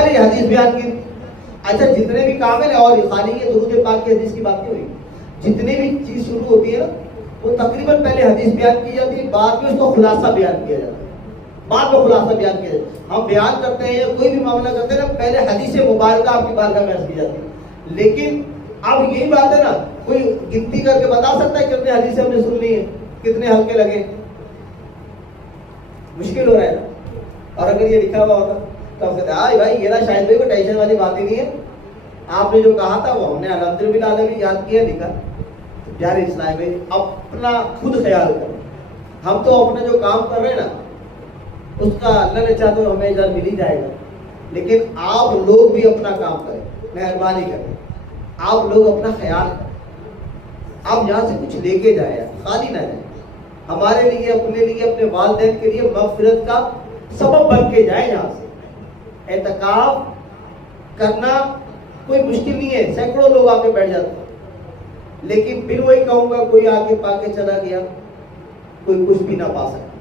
पहले ये हदीस बयान की। अच्छा, जितने भी काम है ना, और खाली ये दुरूद पाक की हदीस की बात नहीं हुई, जितनी भी चीज शुरू होती है ना, वो तकरीबन पहले हदीस बयान की जाती है, बाद में उसका खुलासा बयान किया जाता है, बाद में खुलासा बयान किया जाता है। हम बयान करते हैं या कोई भी मामला करते हैं ना, पहले हदीस मुबारका आपकी बारगाह में अर्ज की जाती है। लेकिन अब यही बात है ना, कोई गिनती करके बता सकता है कितने हदीस हमने सुन ली है, कितने हल्के लगे? मुश्किल हो रहा है ना। और अगर ये लिखा हुआ होता तो आप कहते हाँ भाई, ये ना शायद भाई कोई टेंशन वाली बात ही नहीं है, आपने जो कहा था वो हमने अल्हम्दुलिल्लाह भी याद किया, लिखा। तो प्यारे इस्लाम भाई, अपना खुद ख्याल करो। हम तो अपना जो काम कर रहे हैं ना, उसका अल्लाह ने चाहे तो हमें अजर मिल ही जाएगा, लेकिन आप लोग भी अपना काम करें, मेहरबानी करें, आप लोग अपना ख्याल करें। आप यहाँ से कुछ लेके जाए, खाली ना जाए। हमारे लिए, अपने लिए, अपने वालिदैन के लिए मगफिरत का सबब बन के जाए। यहाँ से एतकाफ करना कोई मुश्किल नहीं है, सैकड़ों लोग आके बैठ जाते हैं। लेकिन फिर वही कहूंगा, कोई आके पाके चला गया, कोई कुछ भी ना पा सकता।